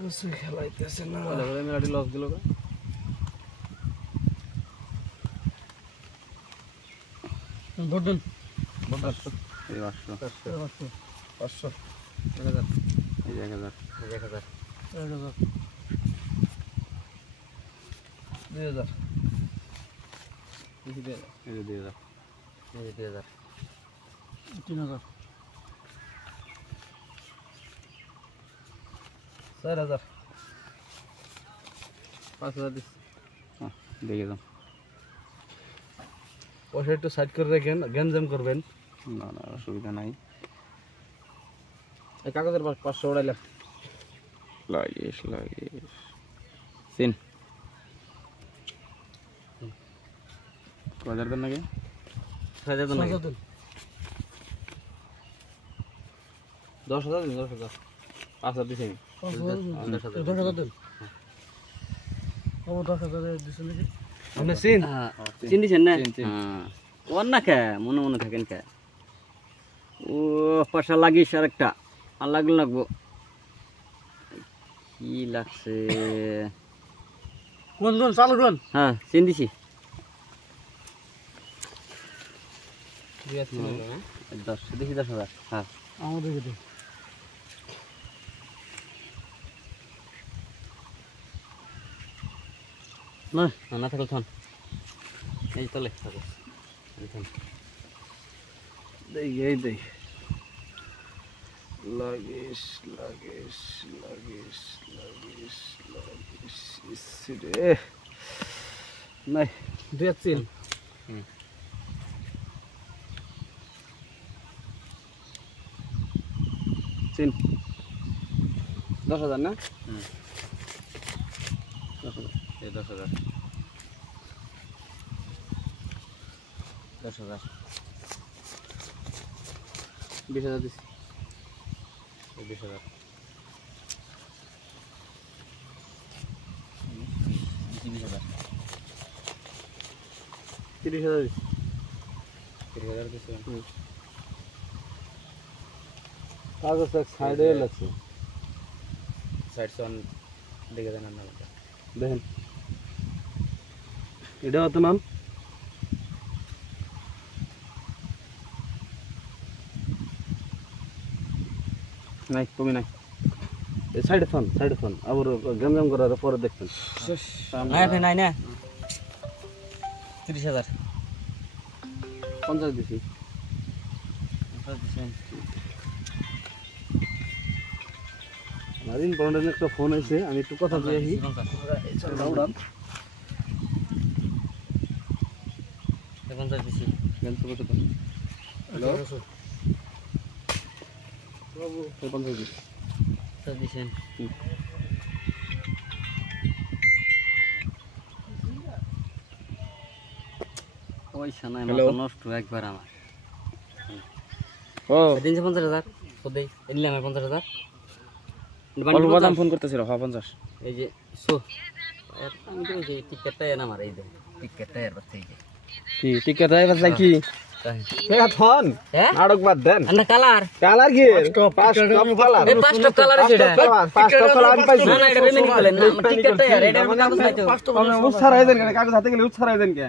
কাগজে খেলাইতেছে না বলে বলে মেলাটি লস দিল কা বড়ন এই 500 500 এই 1000 2000 এই 2000 3000 4000 5000 দিস দেখে দাও পয়সা একটু সাইড করে রাখেন গ্যাঞ্জাম করবেন না না অসুবিধা নাই এই কাগজের 500 উড়াইলাম লাগিস সিন কয়দার দেন নাকি 6000 দেন নাকি 10000 দিন 10000 5000 দিছি 10000 দেন ও 10000 দিছেন নাকি আপনি সিন চিন দিছেন না হ্যাঁ ওর না কে মনে মনে থাকেন কে ও পয়সা লাগিস আরেকটা আর লাগবো কি লাগছে কোন চালু কোন হ্যাঁ চিন দিছি 10 দেখি 10000 হ্যাঁ আমাদের দিকে না না থাকলে থান এই তলে থাকো এই দেই লাগিস ইসরে নাই 2000 চিন 10000 না 10000 এই 10000 20000 দিছি 20000 30000 দিছি 30000 দিছি কাগজ এক সাইডে লাগছে সাইড সন দেখে দেন না দেখেন এটা হতো নাম নাই তুমি নাই এই সাইডে ফোন আবার গেমজাম করার পরে দেখছেন নাই না 30000 50 দিছি আমার ইম্পর্টেন্ট একটা ফোন আছে আমি একটু কথা বলে আসি উড়ান 50 দিছি হ্যালো বাবু 50 দিছি দিছেন পয়সা নাই মাথা নষ্ট একবার আমার ও দিনছে 50000 কোথায় নিলাম 50000 অল্প দাম ফোন করতেছিল 50 এই যে সো আমি তো এই যে টিকেটটা এনে আমার এই যে টিকেটটা এর বাচ্চা এই যে কি টিকেট আই বাস কি টাকা ফোন হ্যাঁ নাটক বাদ দেন না কালার কি 5 টপ কালার এই 5 টপ কালার আছে এটা 5 টপ কালার আমি পাইছি না না এটা পেমেন্ট করেন না টিকেটটা এর এটা কাগজ নাই তো উৎসাহ রাইদেন কাগজ হাতে গেলে উৎসাহ রাইদেন কে